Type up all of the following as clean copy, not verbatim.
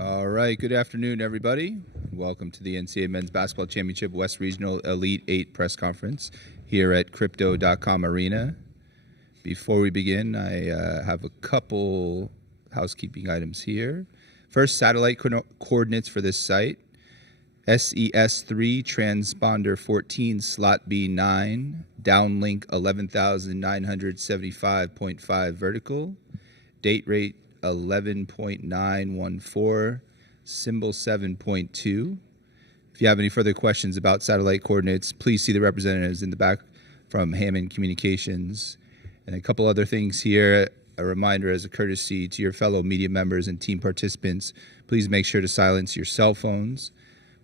All right, good afternoon, everybody. Welcome to the NCAA Men's Basketball Championship West Regional Elite 8 press conference here at Crypto.com Arena. Before we begin, I have a couple housekeeping items here. First, satellite coordinates for this site. SES3, transponder 14, slot B9, downlink 11,975.5 vertical, date rate 11.914, symbol 7.2. If you have any further questions about satellite coordinates, please see the representatives in the back from Hammond Communications. And a couple other things here. A reminder as a courtesy to your fellow media members and team participants, please make sure to silence your cell phones.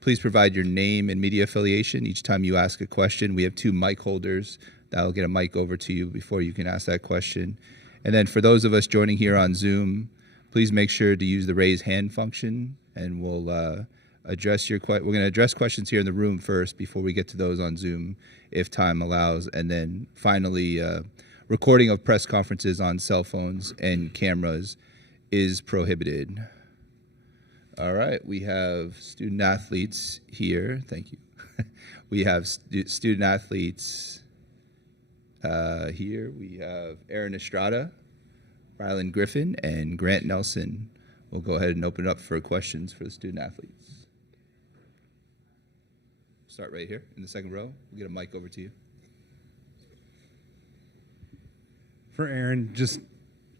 Please provide your name and media affiliation each time you ask a question. We have 2 mic holders that will get a mic over to you before you can ask that question. And then for those of us joining here on Zoom, please make sure to use the raise hand function, and we'll address your we're going to address questions here in the room first before we get to those on Zoom, if time allows. And then finally, recording of press conferences on cell phones and cameras is prohibited. All right, we have student athletes here. Thank you. We have student athletes here. We have Aaron Estrada, Rylan Griffen, and Grant Nelson. We'll go ahead and open it up for questions for the student athletes. Start right here in the second row. We'll get a mic over to you. For Aaron, just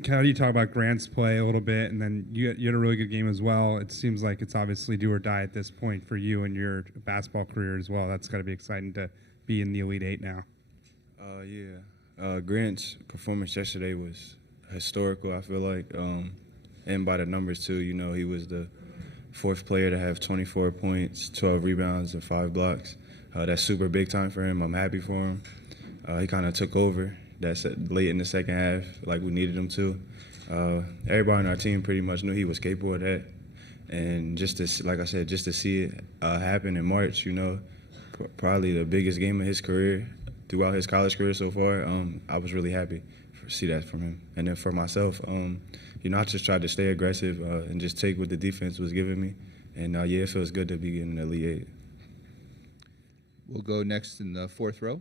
how do you talk about Grant's play a little bit, and then you had a really good game as well. It seems like it's obviously do or die at this point for you and your basketball career as well. That's got to be exciting to be in the Elite 8 now. Grant's performance yesterday was historical, I feel like, and by the numbers too. You know, he was the 4th player to have 24 points, 12 rebounds, and 5 blocks. That's super big time for him. I'm happy for him. He kind of took over. That's late in the second half, like we needed him to. Everybody on our team pretty much knew he was capable of that, and just to, like I said, just to see it happen in March, you know, probably the biggest game of his career throughout his college career so far. I was really happy to see that from him. And then for myself, you know, I just tried to stay aggressive and just take what the defense was giving me. And, it feels good to be in the Elite 8. We'll go next in the 4th row.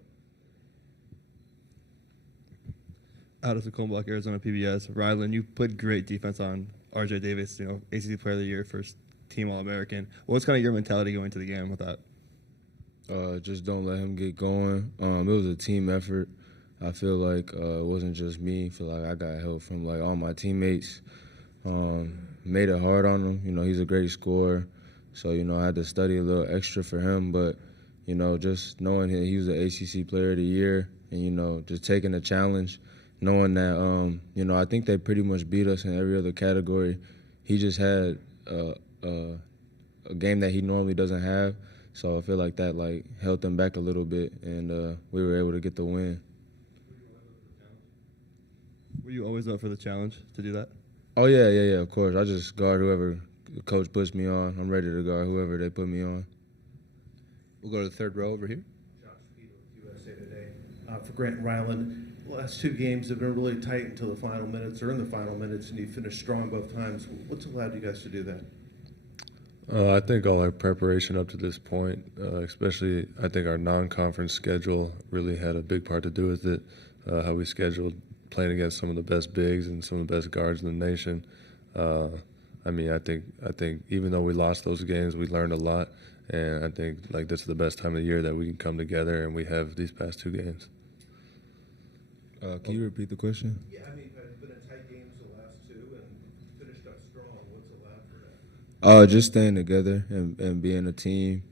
Out of Tacoma Block, Arizona PBS. Rylan, you played great defense on RJ Davis, you know, ACC Player of the Year, first team All-American. What's kind of your mentality going to the game with that? Just don't let him get going. It was a team effort. I feel like it wasn't just me. I feel like I got help from like all my teammates. Made it hard on him. You know, he's a great scorer. So, you know, I had to study a little extra for him. But, you know, just knowing he was the ACC Player of the Year and, you know, just taking the challenge, knowing that, you know, I think they pretty much beat us in every other category. He just had a game that he normally doesn't have. So I feel like that like held them back a little bit, and we were able to get the win. Were you always up for the challenge to do that? Oh, yeah, of course. I just guard whoever the coach puts me on. I'm ready to guard whoever they put me on. We'll go to the 3rd row over here. USA Today. For Grant and Rylan, the last 2 games have been really tight until the final minutes or in the final minutes, and you finished strong both times. What's allowed you guys to do that? I think all our preparation up to this point, especially I think our non-conference schedule really had a big part to do with it, how we scheduled playing against some of the best bigs and some of the best guards in the nation. I mean, I think even though we lost those games, we learned a lot, and I think like this is the best time of the year that we can come together, and we have these past 2 games. Can you repeat the question? Yeah, I mean, it's been a tight game the last 2 and finished up strong. What's allowed for that? Just staying together and being a team.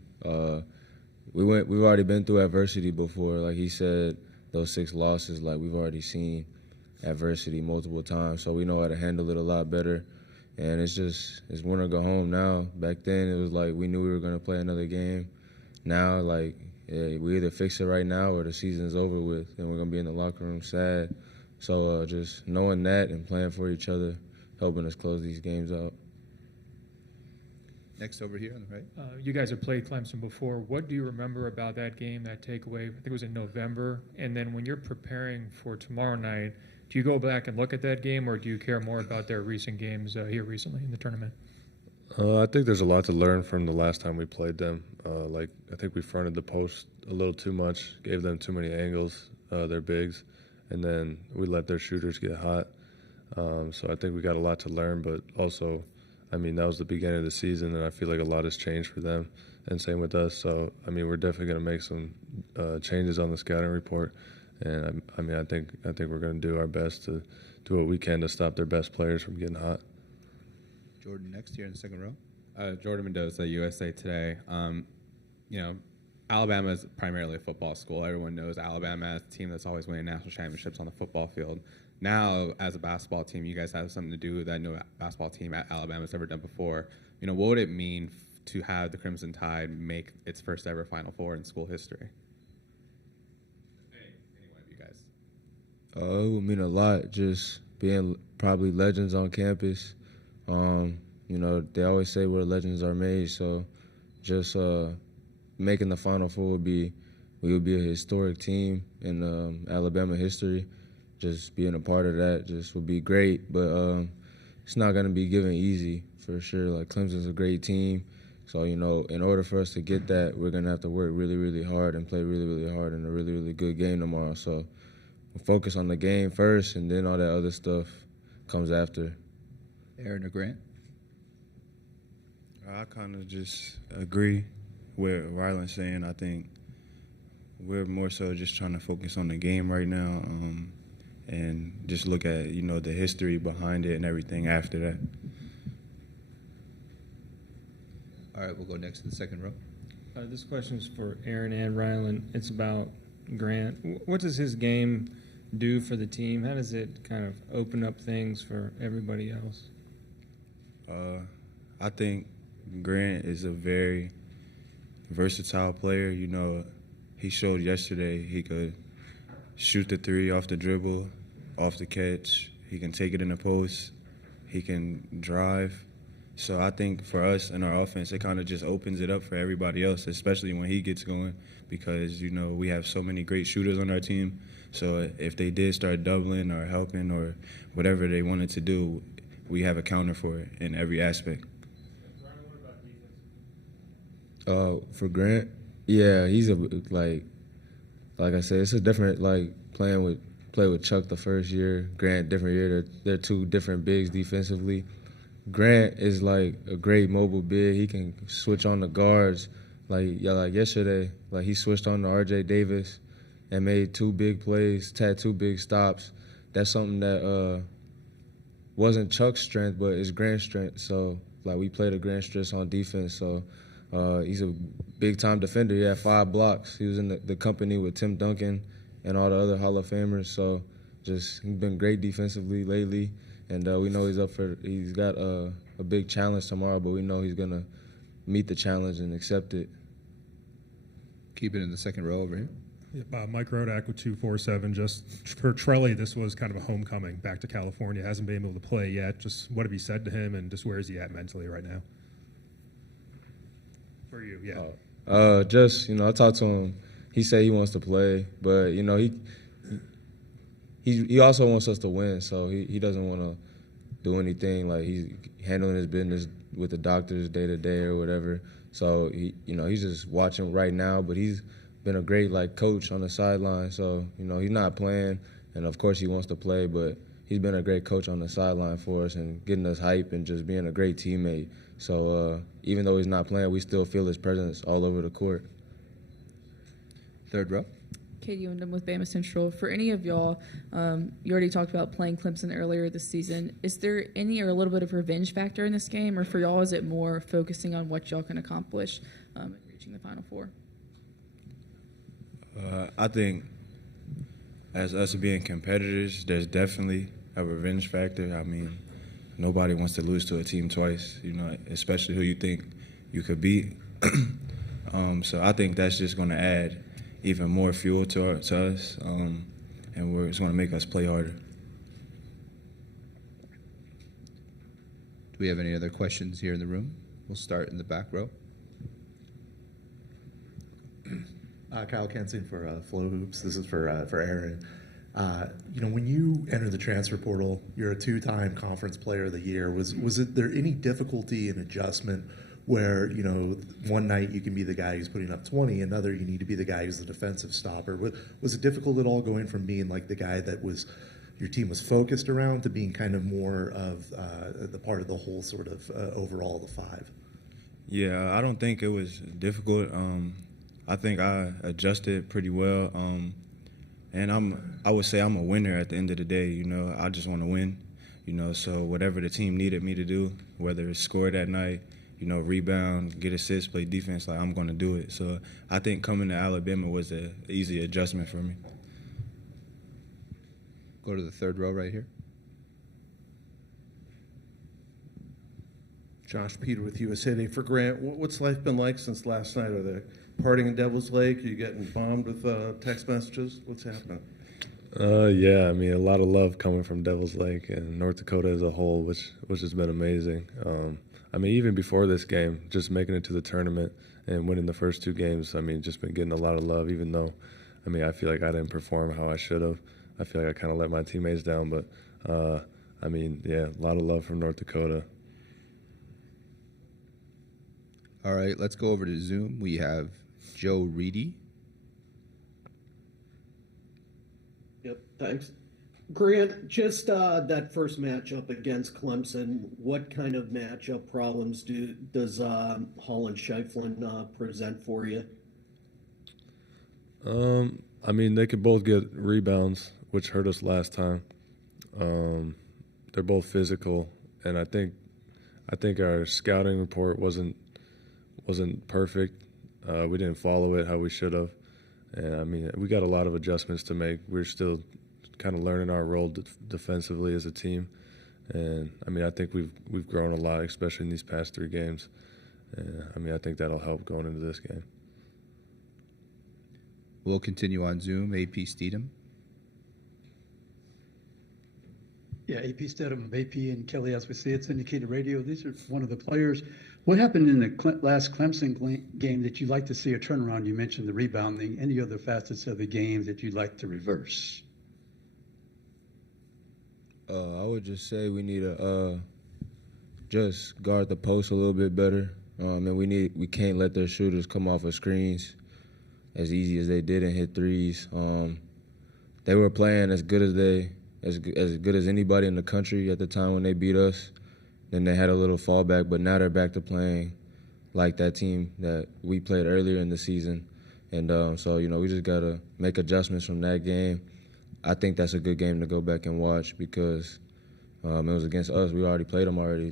We've already been through adversity before. Like he said, those 6 losses, like we've already seen adversity multiple times, so we know how to handle it a lot better. And it's win or go home now. Back then, it was like we knew we were going to play another game. Now, like, yeah, we either fix it right now or the season's over with, and we're going to be in the locker room sad. So just knowing that and playing for each other, helping us close these games out. Next over here on the right. You guys have played Clemson before. What do you remember about that game, that takeaway? I think it was in November. And then when you're preparing for tomorrow night, do you go back and look at that game, or do you care more about their recent games here recently in the tournament? I think there's a lot to learn from the last time we played them. I think we fronted the post a little too much, gave them too many angles, their bigs, and then we let their shooters get hot. So I think we got a lot to learn, but also, I mean, that was the beginning of the season, and I feel like a lot has changed for them, and same with us. So, I mean, we're definitely going to make some changes on the scouting report, and I think we're going to do our best to do what we can to stop their best players from getting hot. Jordan next here in the second row. Jordan Mendoza, USA Today. Alabama is primarily a football school. Everyone knows Alabama as a team that's always winning national championships on the football field. Now, as a basketball team, you guys have something to do that no basketball team at Alabama has ever done before. What would it mean to have the Crimson Tide make its first ever Final Four in school history? Any one of you guys. It would mean a lot, just being probably legends on campus. They always say where legends are made, so just making the Final Four we would be a historic team in Alabama history. Just being a part of that just would be great, but it's not going to be given easy for sure. Like, Clemson's a great team, so, in order for us to get that, we're going to have to work really, really hard and play really, really hard in a really, really good game tomorrow. So we'll focus on the game first, and then all that other stuff comes after. Aaron or Grant? I kind of just agree with Rylan saying. I think we're more so just trying to focus on the game right now, and just look at, the history behind it and everything after that. All right, we'll go next to the second row. This question is for Aaron and Rylan. It's about Grant. What does his game do for the team? How does it kind of open up things for everybody else? I think Grant is a very versatile player. He showed yesterday he could shoot the three off the dribble, off the catch. He can take it in the post. He can drive. So I think for us in our offense, it kind of just opens it up for everybody else, especially when he gets going, because, we have so many great shooters on our team. So if they did start doubling or helping or whatever they wanted to do, we have a counter for it in every aspect. For Grant, yeah, he's like I said, it's a different, play with Chuck the first year, Grant different year. They're two different bigs defensively. Grant is like a great mobile big. He can switch on the guards. Like yesterday, he switched on to RJ Davis and made two big plays, had two big stops. That's something that wasn't Chuck's strength, but it's Grant's strength. So, we played a Grant stress on defense. So, he's a big-time defender. He had 5 blocks. He was in the company with Tim Duncan and all the other Hall of Famers. So, he's been great defensively lately. And we know he's got a big challenge tomorrow, but we know he's going to meet the challenge and accept it. Keep it in the second row over here. Yep, Mike Rodak with 247. Just for Trelly, this was kind of a homecoming back to California. Hasn't been able to play yet. Just what have you said to him, and just where is he at mentally right now? For you, yeah. I talked to him. He said he wants to play, but he also wants us to win. So he doesn't want to do anything. He's handling his business with the doctors day to day or whatever. So he's just watching right now, but he's been a great coach on the sideline. So he's not playing, and of course he wants to play, but he's been a great coach on the sideline for us and getting us hype and just being a great teammate. So even though he's not playing, we still feel his presence all over the court. Third row. Katie Windham with Bama Central. For any of y'all, you already talked about playing Clemson earlier this season. Is there any or a little bit of revenge factor in this game, or for y'all is it more focusing on what y'all can accomplish in reaching the Final Four? I think as us being competitors, there's definitely a revenge factor. I mean, nobody wants to lose to a team twice, especially who you think you could beat. So I think that's just going to add even more fuel to us, and it's going to make us play harder. Do we have any other questions here in the room? We'll start in the back row. Kyle Kensing for Flow Hoops. This is for Aaron. When you enter the transfer portal, you're a 2-time conference player of the year. Was there any difficulty in adjustment where, one night you can be the guy who's putting up 20, another you need to be the guy who's the defensive stopper? Was it difficult at all going from being like the guy that your team was focused around to being kind of more of the part of the whole sort of overall the five? Yeah, I don't think it was difficult. I think I adjusted pretty well. And I would say I'm a winner at the end of the day. I just want to win. So whatever the team needed me to do, whether it's score that night, rebound, get assists, play defense, I'm going to do it. So I think coming to Alabama was an easy adjustment for me. Go to the third row right here. Josh Peter with USA Today. For Grant, what's life been like since last night? Are they partying in Devil's Lake? Are you getting bombed with text messages? What's happening? Yeah, a lot of love coming from Devil's Lake and North Dakota as a whole, which has been amazing. Even before this game, just making it to the tournament and winning the first 2 games, just been getting a lot of love, even though, I feel like I didn't perform how I should have. I feel like I kind of let my teammates down, but, yeah, a lot of love from North Dakota. All right, let's go over to Zoom. We have Joe Reedy. Yep, thanks. Grant, just that first matchup against Clemson, what kind of matchup problems does Holland Scheifelen present for you? They could both get rebounds, which hurt us last time. They're both physical, and I think our scouting report wasn't perfect. We didn't follow it how we should have, and we got a lot of adjustments to make. We're still kind of learning our role defensively as a team, and I think we've grown a lot, especially in these past 3 games. And I think that'll help going into this game. We'll continue on Zoom. AP Steedham. Yeah, AP Stedham of AP and Kelly, as we see it, syndicated radio. These are one of the players. What happened in the last Clemson game that you'd like to see a turnaround? You mentioned the rebounding. Any other facets of the game that you'd like to reverse? I would just say we need to just guard the post a little bit better. And we can't let their shooters come off of screens as easy as they did and hit threes. They were playing as good as anybody in the country at the time when they beat us. Then they had a little fallback, but now they're back to playing like that team that we played earlier in the season. And so we just got to make adjustments from that game. I think that's a good game to go back and watch because it was against us. We already played them already.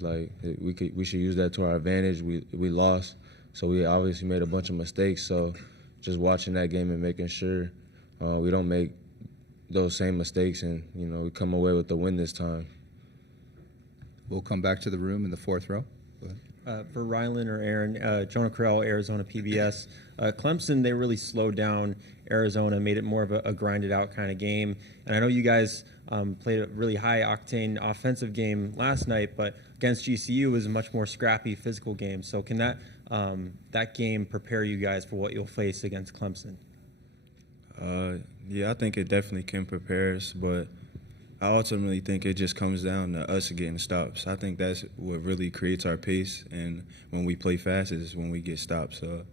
We should use that to our advantage. We lost, so we obviously made a bunch of mistakes. So just watching that game and making sure we don't make those same mistakes and we come away with the win this time. We'll come back to the room in the 4th row. For Rylan or Aaron, Jonah Corral, Arizona PBS. Clemson, they really slowed down Arizona, made it more of a grinded-out kind of game. And I know you guys played a really high-octane offensive game last night, but against GCU was a much more scrappy, physical game. So can that game prepare you guys for what you'll face against Clemson? Yeah, I think it definitely can prepare us, but I ultimately think it just comes down to us getting stops. I think that's what really creates our pace, and when we play fast is when we get stops. So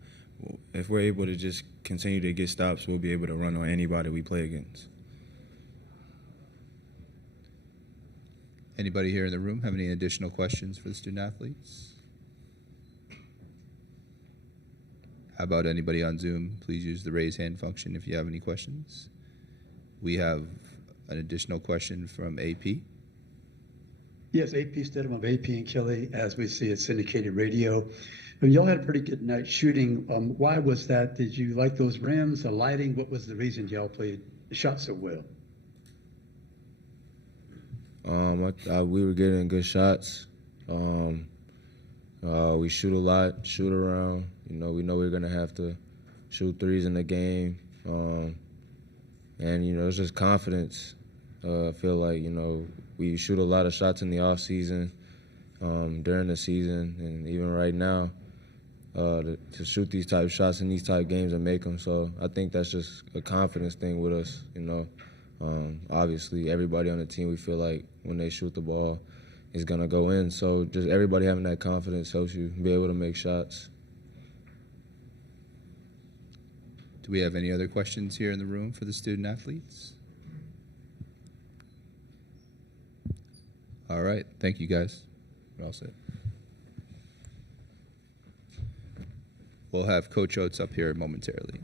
if we're able to just continue to get stops, we'll be able to run on anybody we play against. Anybody here in the room have any additional questions for the student athletes? How about anybody on Zoom? Please use the raise hand function if you have any questions. We have an additional question from AP. Yes, AP Stedham of AP and Kelly, as we see it, syndicated radio. Y'all had a pretty good night shooting. Why was that? Did you like those rims, the lighting? What was the reason y'all shot so well? We were getting good shots. We shoot a lot, shoot around. We know we're gonna have to shoot threes in the game. And it's just confidence. I feel like we shoot a lot of shots in the off season, during the season, and even right now, to shoot these type of shots in these type of games and make them. So I think that's just a confidence thing with us. Obviously, everybody on the team, we feel like when they shoot the ball, it's going to go in. So just everybody having that confidence helps you be able to make shots. Do we have any other questions here in the room for the student athletes? All right. Thank you, guys. We're all set. We'll have Coach Oats up here momentarily.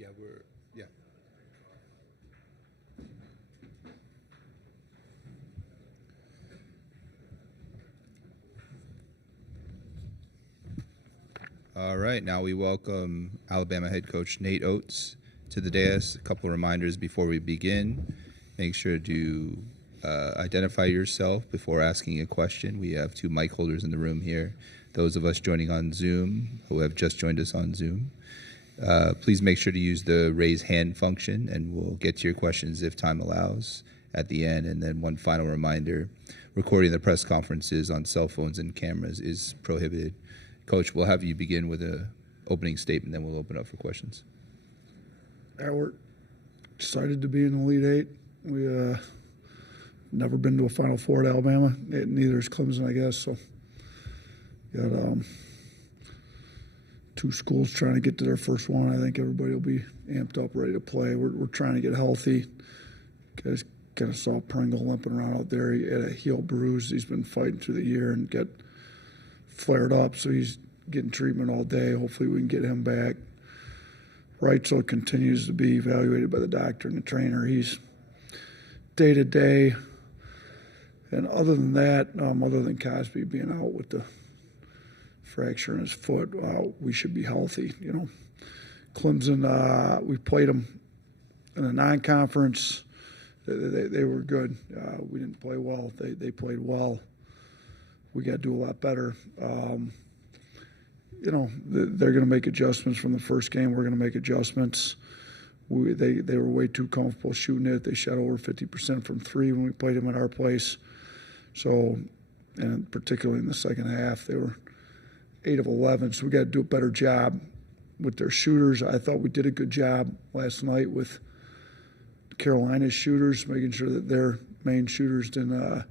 Yeah. All right, now we welcome Alabama head coach Nate Oats to the dais. A couple of reminders before we begin. Make sure to identify yourself before asking a question. We have 2 mic holders in the room here. Those of us joining on Zoom, who have just joined us on Zoom, please make sure to use the raise hand function, and we'll get to your questions if time allows at the end. And then one final reminder, recording the press conferences on cell phones and cameras is prohibited. Coach, we'll have you begin with an opening statement, then we'll open up for questions. Yeah, we're excited to be in the Elite Eight. We never been to a Final Four at Alabama. Neither is Clemson, I guess. So, got 2 schools trying to get to their first one. I think everybody will be amped up, ready to play. We're trying to get healthy. Guys kind of saw Pringle limping around out there. He had a heel bruise. He's been fighting through the year and got flared up, so he's getting treatment all day. Hopefully we can get him back. Reitzel continues to be evaluated by the doctor and the trainer. He's day to day. And other than that, other than Cosby being out with the fracture in his foot, we should be healthy. You know, Clemson, we played them in a non-conference. They were good. We didn't play well. They played well. We got to do a lot better. You know, they're going to make adjustments from the first game. We're going to make adjustments. They were way too comfortable shooting it. They shot over 50% from 3 when we played them at our place. So, and particularly in the second half, they were 8 of 11. So we got to do a better job with their shooters. I thought we did a good job last night with Carolina's shooters, making sure that their main shooters didn't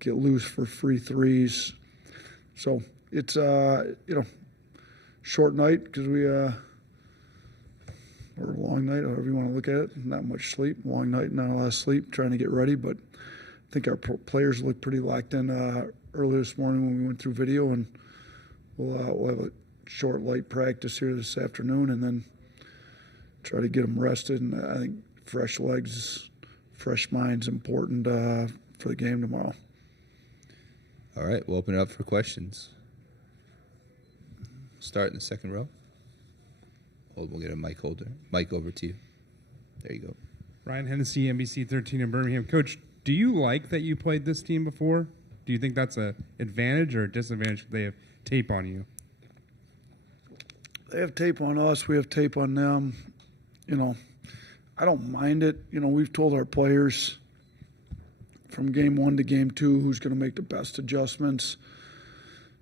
get loose for free threes. So it's you know, short night because or a long night, however you want to look at it. Not much sleep, long night, not a lot of sleep, trying to get ready. But I think our players look pretty locked in early this morning when we went through video, and we'll have a short, light practice here this afternoon, and then try to get them rested. And I think fresh legs, fresh minds important for the game tomorrow. All right, we'll open it up for questions. Start in the second row. We'll get a mic holder. Mic over to you. There you go. Ryan Hennessy, NBC 13 in Birmingham. Coach, do you like that you played this team before? Do you think that's an advantage or a disadvantage if they have tape on you? They have tape on us. We have tape on them. You know, I don't mind it. You know, we've told our players from game 1 to game 2 who's going to make the best adjustments.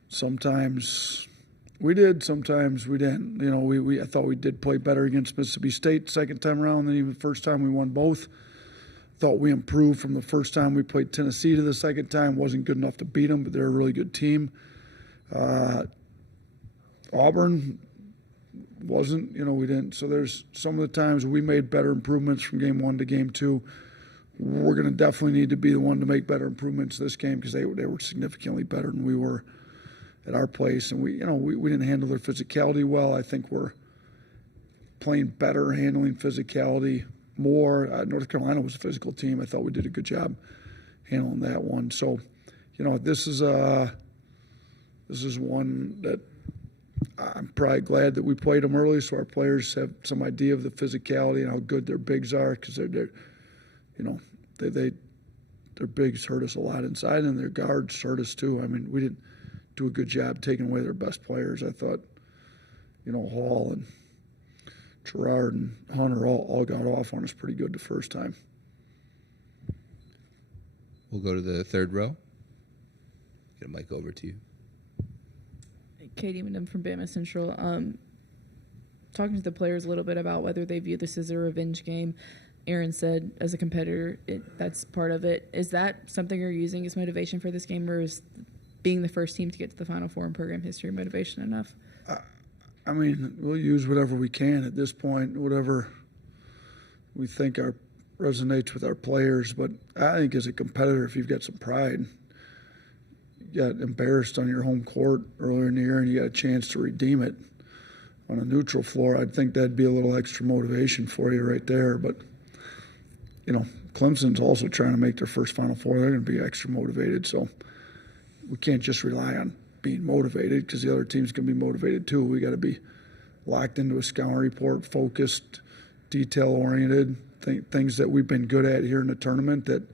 Sometimes we did, sometimes we didn't. You know, I thought we did play better against Mississippi State second time around than even the first time we won both. Thought we improved from the first time we played Tennessee to the second time. Wasn't good enough to beat them, but they're a really good team. Auburn wasn't, you know, we didn't. So there's some of the times we made better improvements from game 1 to game 2. We're going to definitely need to be the one to make better improvements this game because they were significantly better than we were at our place. And we didn't handle their physicality well. I think we're playing better, handling physicality more. North Carolina was a physical team. I thought we did a good job handling that one. So, you know, this is one that I'm probably glad that we played them early so our players have some idea of the physicality and how good their bigs are because they're you know, their bigs hurt us a lot inside, and their guards hurt us too. I mean, we didn't do a good job taking away their best players. I thought, you know, Hall and Gerard and Hunter all got off on us pretty good the first time. We'll go to the third row. Get a mic over to you. Katie Mendham from Bama Central. Talking to the players a little bit about whether they view this as a revenge game. Aaron said, as a competitor, that's part of it. Is that something you're using as motivation for this game, or is being the first team to get to the Final Four in program history motivation enough? I mean, we'll use whatever we can at this point, whatever we think resonates with our players. But I think as a competitor, if you've got some pride, you got embarrassed on your home court earlier in the year and you got a chance to redeem it. on a neutral floor, I'd think that'd be a little extra motivation for you right there. But, Clemson's also trying to make their first Final Four. They're going to be extra motivated. So we can't just rely on being motivated because the other team's going to be motivated too. We got to be locked into a scouting report, focused, detail-oriented, things that we've been good at here in the tournament that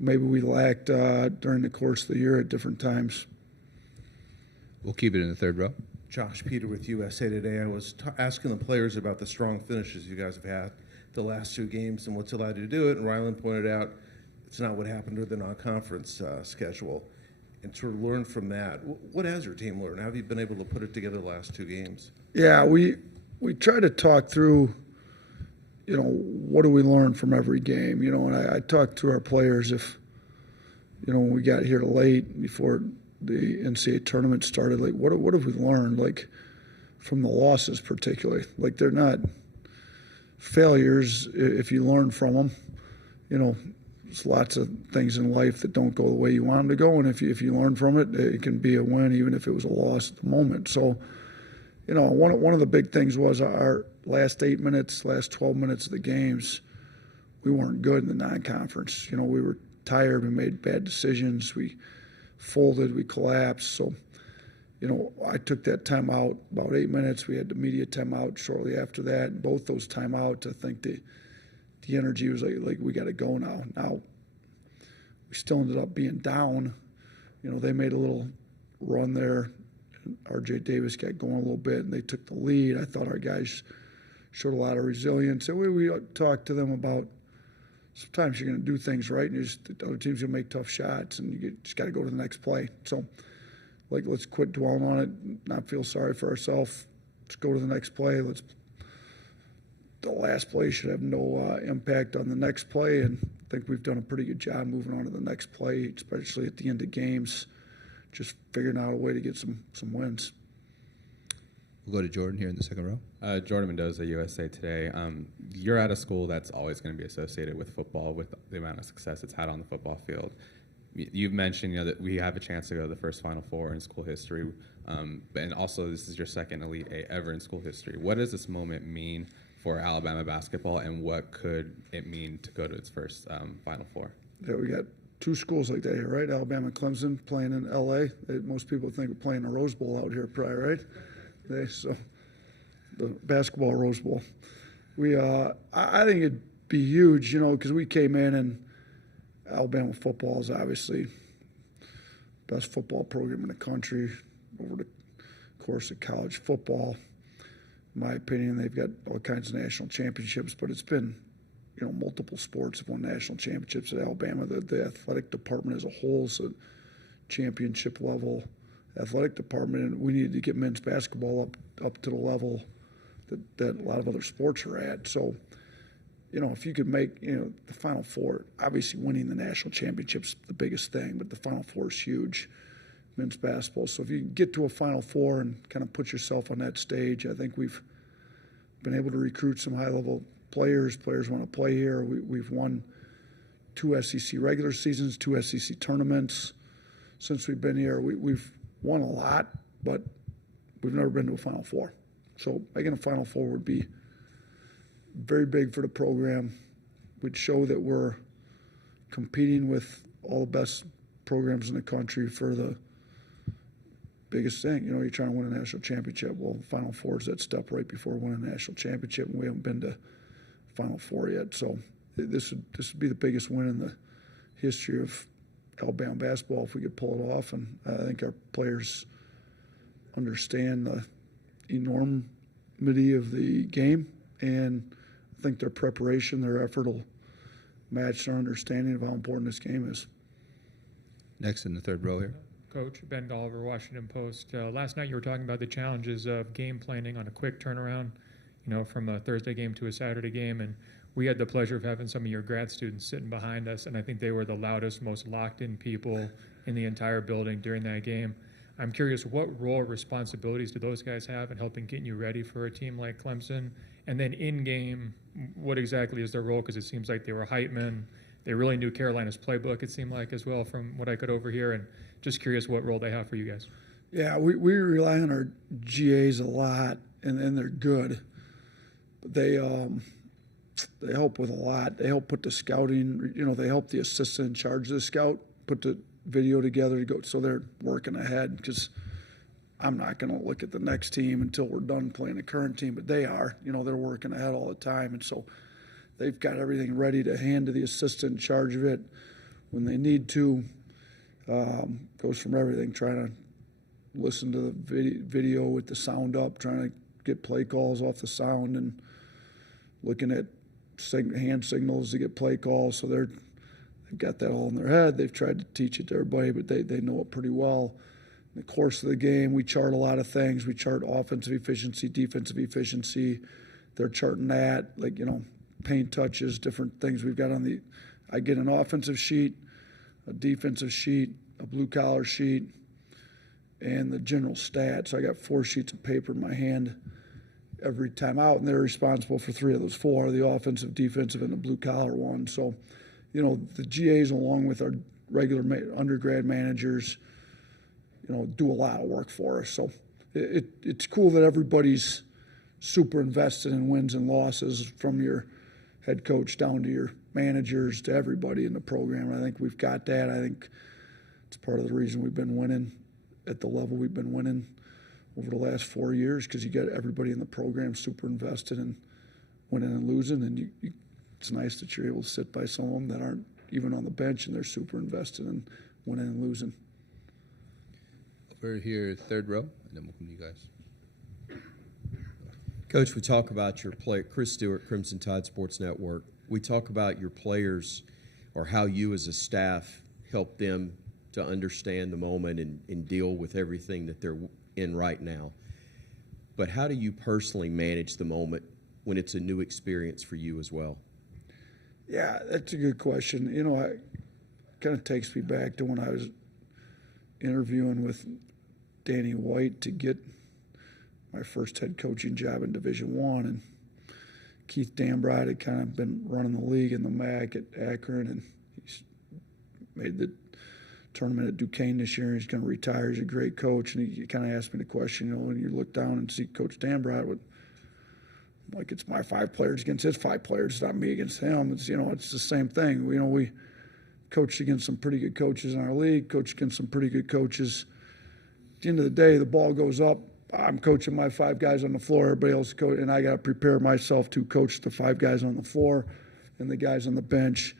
maybe we lacked during the course of the year at different times. We'll keep it in the third row. Josh Peter with USA Today. I was asking the players about the strong finishes you guys have had the last 2 games and what's allowed you to do it, and Rylan pointed out it's not what happened to the non-conference schedule. And sort of learn from that. What has your team learned? How have you been able to put it together the last 2 games? Yeah, we try to talk through, what do we learn from every game? And I talked to our players if, when we got here late before the NCAA tournament started, like what have we learned, like from the losses particularly? Like they're not failures if you learn from them. There's lots of things in life that don't go the way you want them to go, and if you learn from it, it can be a win even if it was a loss at the moment. So, one of the big things was our last 8 minutes, last 12 minutes of the games, we weren't good in the non-conference. We were tired, we made bad decisions, we folded, we collapsed. So, I took that timeout about 8 minutes. We had the media timeout shortly after that. And both those timeouts, I think the energy was like we got to go now. Now, we still ended up being down. They made a little run there. And R.J. Davis got going a little bit, and they took the lead. I thought our guys showed a lot of resilience. And we talked to them about sometimes you're going to do things right, and the other team's going to make tough shots, and you just got to go to the next play. So, let's quit dwelling on it, not feel sorry for ourselves. Let's go to the next play. The last play should have no impact on the next play, and I think we've done a pretty good job moving on to the next play, especially at the end of games, just figuring out a way to get some wins. We'll go to Jordan here in the second row. Jordan Mendoza, USA Today. You're at a school that's always going to be associated with football, with the amount of success it's had on the football field. You've mentioned that we have a chance to go to the first Final Four in school history, and also this is your second Elite Eight ever in school history. What does this moment mean for Alabama basketball, and what could it mean to go to its first Final Four? Yeah, we got 2 schools like that here, right? Alabama and Clemson playing in L.A. Most people think we're playing a Rose Bowl out here probably, right? So the basketball Rose Bowl. I think it'd be huge, because we came in and Alabama football is obviously best football program in the country over the course of college football. In my opinion, they've got all kinds of national championships, but it's been, multiple sports have won national championships at Alabama. The athletic department as a whole is a championship level athletic department, and we needed to get men's basketball up to the level that a lot of other sports are at. So, if you could make, the Final Four, obviously winning the national championship's the biggest thing, but the Final Four is huge, men's basketball. So if you can get to a Final Four and kind of put yourself on that stage, I think we've been able to recruit some high-level players. Players want to play here. We've won 2 SEC regular seasons, 2 SEC tournaments since we've been here. We've won a lot, but we've never been to a Final Four. So making a Final Four would be very big for the program. Would show that we're competing with all the best programs in the country for the biggest thing. You're trying to win a national championship. Well, the Final Four is that step right before winning a national championship, and we haven't been to Final Four yet. So this would be the biggest win in the history of Alabama basketball if we could pull it off. And I think our players understand the enormity of the game, and I think their preparation, their effort will match their understanding of how important this game is. Next in the third row here. Coach Ben Golliver, Washington Post. Last night you were talking about the challenges of game planning on a quick turnaround, from a Thursday game to a Saturday game. And we had the pleasure of having some of your grad students sitting behind us, and I think they were the loudest, most locked-in people in the entire building during that game. I'm curious, what role or responsibilities do those guys have in helping get you ready for a team like Clemson? And then in-game, what exactly is their role? Because it seems like they were hype men. They really knew Carolina's playbook, it seemed like, as well, from what I could overhear. And just curious what role they have for you guys. Yeah, we rely on our GAs a lot, and they're good. But they help with a lot. They help put the scouting. They help the assistant in charge of the scout put the video together to go. So they're working ahead because I'm not going to look at the next team until we're done playing the current team, but they are. They're working ahead all the time, and so they've got everything ready to hand to the assistant in charge of it when they need to. Goes from everything, trying to listen to the video with the sound up, trying to get play calls off the sound, and looking at hand signals to get play calls. So they've got that all in their head. They've tried to teach it to everybody, but they know it pretty well. In the course of the game, we chart a lot of things. We chart offensive efficiency, defensive efficiency. They're charting that, paint touches, different things we've got I get an offensive sheet, a defensive sheet, a blue-collar sheet, and the general stats. So I got 4 sheets of paper in my hand every time out, and they're responsible for 3 of those 4, the offensive, defensive, and the blue-collar one. So, the GAs along with our regular undergrad managers, do a lot of work for us. So it's cool that everybody's super invested in wins and losses, from your head coach down to your managers to everybody in the program. I think we've got that. I think it's part of the reason we've been winning at the level we've been winning over the last 4 years, because you got everybody in the program super invested in winning and losing, and it's nice that you're able to sit by some of them that aren't even on the bench, and they're super invested in winning and losing. Over here, third row, and then we'll come to you guys. Coach, we talk about your play. Chris Stewart, Crimson Tide Sports Network. We talk about your players, or how you as a staff help them to understand the moment and deal with everything that they're in right now. But how do you personally manage the moment when it's a new experience for you as well? Yeah, that's a good question. It kind of takes me back to when I was interviewing with Danny White to get my first head coaching job in Division I, and Keith Dambride had kind of been running the league in the MAC at Akron, and he's made the tournament at Duquesne this year, and he's going to retire. He's a great coach, and he kind of asked me the question, when you look down and see Coach Dambride, it's my 5 players against his 5 players, it's not me against him. It's it's the same thing. We coached against some pretty good coaches in our league, coached against some pretty good coaches. At the end of the day, the ball goes up. I'm coaching my 5 guys on the floor. Everybody else coach, and I got to prepare myself to coach the 5 guys on the floor and the guys on the bench.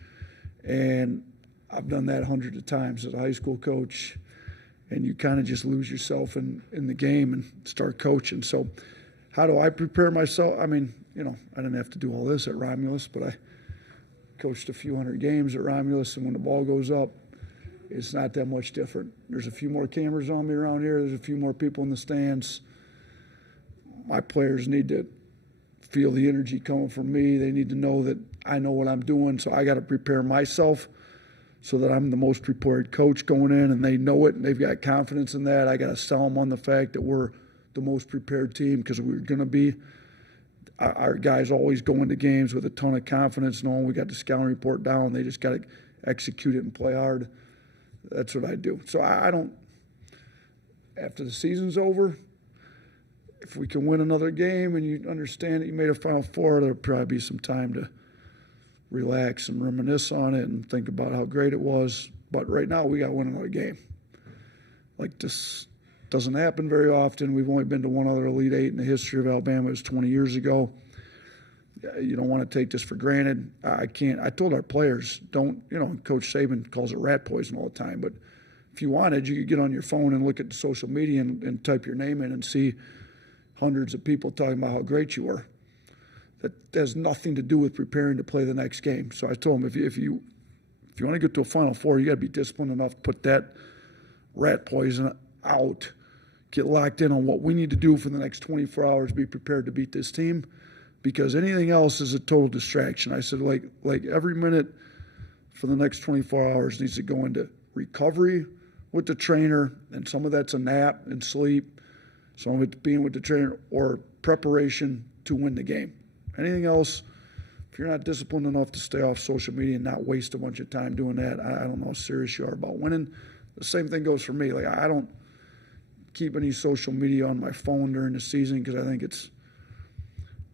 And I've done that hundreds of times as a high school coach. And you kind of just lose yourself in the game and start coaching. So how do I prepare myself? I mean, I didn't have to do all this at Romulus, but I coached a few hundred games at Romulus, and when the ball goes up, it's not that much different. There's a few more cameras on me around here. There's a few more people in the stands. My players need to feel the energy coming from me. They need to know that I know what I'm doing, so I got to prepare myself so that I'm the most prepared coach going in, and they know it, and they've got confidence in that. I got to sell them on the fact that we're the most prepared team, because we're going to be. Our guys always go into games with a ton of confidence, knowing we got the scouting report down. They just got to execute it and play hard. That's what I do. So I don't, after the season's over, if we can win another game and you understand that you made a Final Four, there'll probably be some time to relax and reminisce on it and think about how great it was. But right now, we got to win another game. This doesn't happen very often. We've only been to one other Elite Eight in the history of Alabama. It was 20 years ago. You don't want to take this for granted. I told our players, don't, Coach Saban calls it rat poison all the time, but if you wanted, you could get on your phone and look at the social media and type your name in and see hundreds of people talking about how great you were. That has nothing to do with preparing to play the next game. So I told them, if you want to get to a Final Four, you got to be disciplined enough to put that rat poison out, get locked in on what we need to do for the next 24 hours, be prepared to beat this team, because anything else is a total distraction. I said, like every minute for the next 24 hours needs to go into recovery with the trainer, and some of that's a nap and sleep, some of it's being with the trainer, or preparation to win the game. Anything else, if you're not disciplined enough to stay off social media and not waste a bunch of time doing that, I don't know how serious you are about winning. The same thing goes for me. keep any social media on my phone during the season because I think it's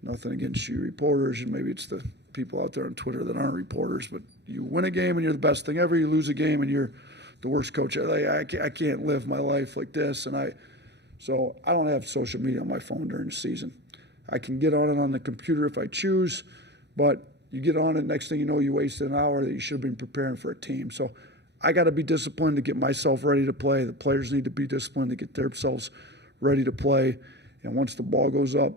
nothing against you reporters, and maybe it's the people out there on Twitter that aren't reporters, but you win a game and you're the best thing ever. You lose a game and you're the worst coach. I can't live my life like this, so I don't have social media on my phone during the season. I can get on it on the computer if I choose, but you get on it, next thing you know, you wasted an hour that you should have been preparing for a team. So I got to be disciplined to get myself ready to play. The players need to be disciplined to get themselves ready to play. And once the ball goes up,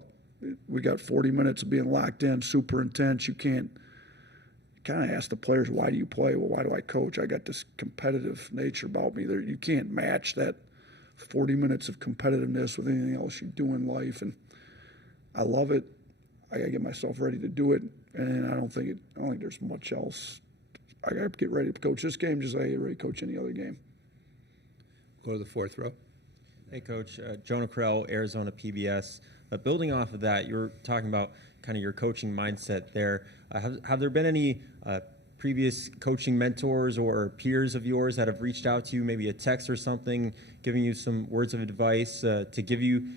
we got 40 minutes of being locked in, super intense. You can't kind of ask the players, why do you play? Well, why do I coach? I got this competitive nature about me. You can't match that 40 minutes of competitiveness with anything else you do in life. And I love it. I got to get myself ready to do it. And I don't think there's much else. I got to get ready to coach this game just like I get ready to coach any other game. Go to the fourth row. Hey, Coach. Jonah Krell, Arizona PBS. Building off of that, you were talking about kind of your coaching mindset there. Have there been any previous coaching mentors or peers of yours that have reached out to you, maybe a text or something, giving you some words of advice to give you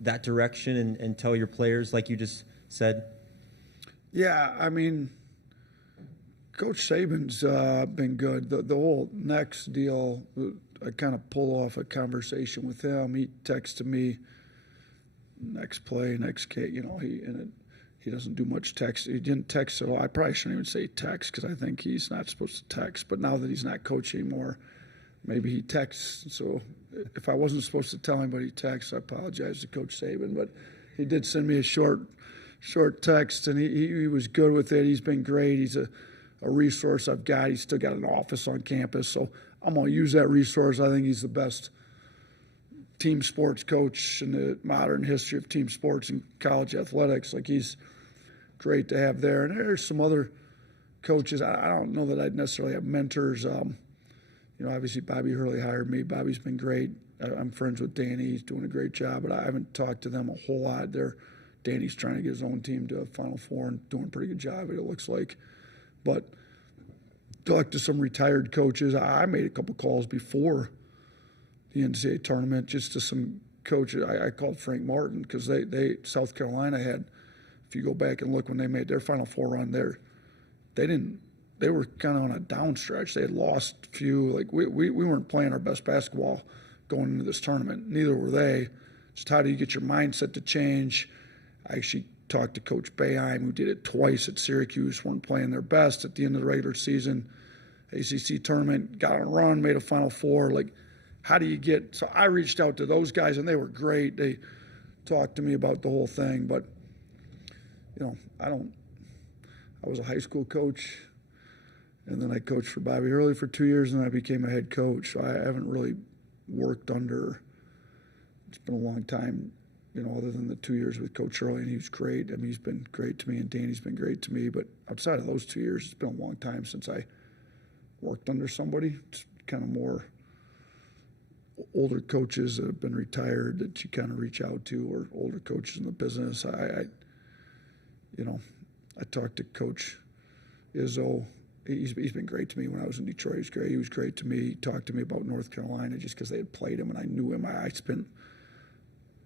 that direction and tell your players, like you just said? Yeah, I mean, Coach Saban's been good. The whole next deal, I kind of pull off a conversation with him. He texted me, next play, next kick. He doesn't do much text. He didn't text at all. I probably shouldn't even say text because I think he's not supposed to text. But now that he's not coaching anymore, maybe he texts. So if I wasn't supposed to tell anybody he texts, I apologize to Coach Saban. But he did send me a short text, and he was good with it. He's been great. He's a resource I've got. He's still got an office on campus, so I'm going to use that resource. I think he's the best team sports coach in the modern history of team sports and college athletics. Like, he's great to have there. And there's some other coaches. I don't know that I'd necessarily have mentors. Obviously Bobby Hurley hired me. Bobby's been great. I'm friends with Danny. He's doing a great job, but I haven't talked to them a whole lot. Danny's trying to get his own team to a Final Four and doing a pretty good job, it looks like. But talked to some retired coaches. I made a couple calls before the NCAA tournament just to some coaches. I called Frank Martin because they South Carolina had, if you go back and look when they made their Final Four run there, they were kind of on a down stretch. They had lost a few. Like, we weren't playing our best basketball going into this tournament. Neither were they. Just how do you get your mindset to change? I actually talked to Coach Boeheim, who did it twice at Syracuse, weren't playing their best at the end of the regular season. ACC tournament, got on a run, made a Final Four. Like, how do you get – so I reached out to those guys, and they were great. They talked to me about the whole thing. But, I was a high school coach, and then I coached for Bobby Hurley for 2 years, and then I became a head coach. So I haven't really worked under – it's been a long time, other than the 2 years with Coach Hurley, and he was great. I mean, he's been great to me, and Danny's been great to me. But outside of those 2 years, it's been a long time since I worked under somebody. It's kind of more older coaches that have been retired that you kind of reach out to, or older coaches in the business. I talked to Coach Izzo. He's been great to me when I was in Detroit. He was great to me. He talked to me about North Carolina just because they had played him and I knew him. I spent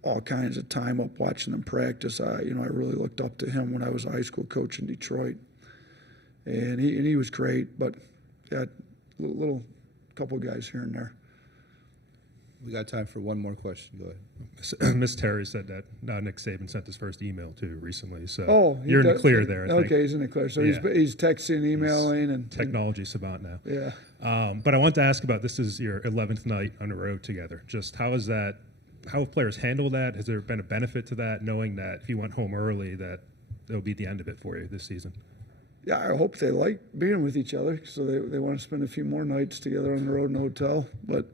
all kinds of time up watching them practice. I really looked up to him when I was a high school coach in Detroit, and he was great. But yeah, little couple guys here and there. We got time for one more question. Go ahead. Miss Terry said that Nick Saban sent his first email too recently. So you're in the does, clear there. I think. Okay, he's in the clear. So yeah. he's texting, emailing, and technology savant now. Yeah. But I want to ask about, this is your 11th night on the road together. Just how have players handled that? Has there been a benefit to that, knowing that if you went home early, that it'll be the end of it for you this season? Yeah, I hope they like being with each other, so they want to spend a few more nights together on the road in a hotel. But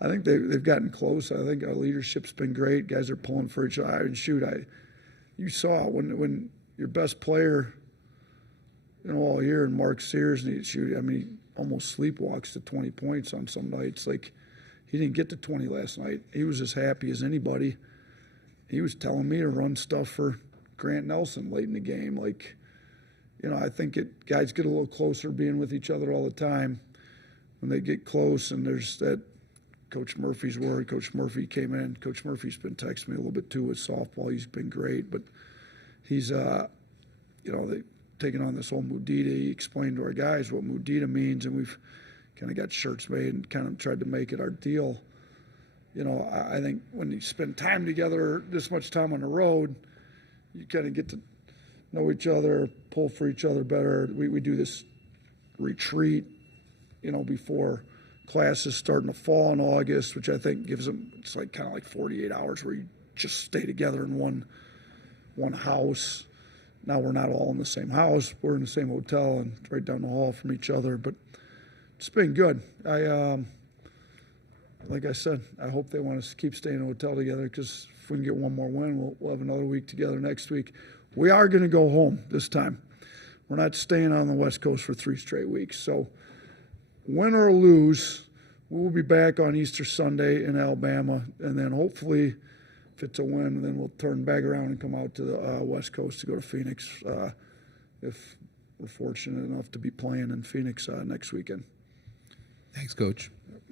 I think they've gotten close. I think our leadership's been great. Guys are pulling for each other. And shoot, you saw when your best player, all year, and Mark Sears, and he almost sleepwalks to 20 points on some nights. Like, he didn't get to 20 last night. He was as happy as anybody. He was telling me to run stuff for Grant Nelson late in the game. Like, I think guys get a little closer being with each other all the time. When they get close and there's that Coach Murphy's word. Coach Murphy came in. Coach Murphy's been texting me a little bit too with softball. He's been great, but he's, they taking on this whole Mudita. He explained to our guys what Mudita means, and we've kind of got shirts made and kind of tried to make it our deal. I think when you spend time together, this much time on the road, you kind of get to know each other, pull for each other better. We do this retreat, before classes start in the fall in August, which I think gives them, it's like kind of like 48 hours where you just stay together in one house. Now we're not all in the same house. We're in the same hotel and right down the hall from each other, but it's been good. Like I said, I hope they want us to keep staying in a hotel together, because if we can get one more win, we'll have another week together next week. We are going to go home this time. We're not staying on the West Coast for 3 straight weeks. So win or lose, we'll be back on Easter Sunday in Alabama, and then hopefully if it's a win, then we'll turn back around and come out to the West Coast to go to Phoenix if we're fortunate enough to be playing in Phoenix next weekend. Thanks, Coach. Yep.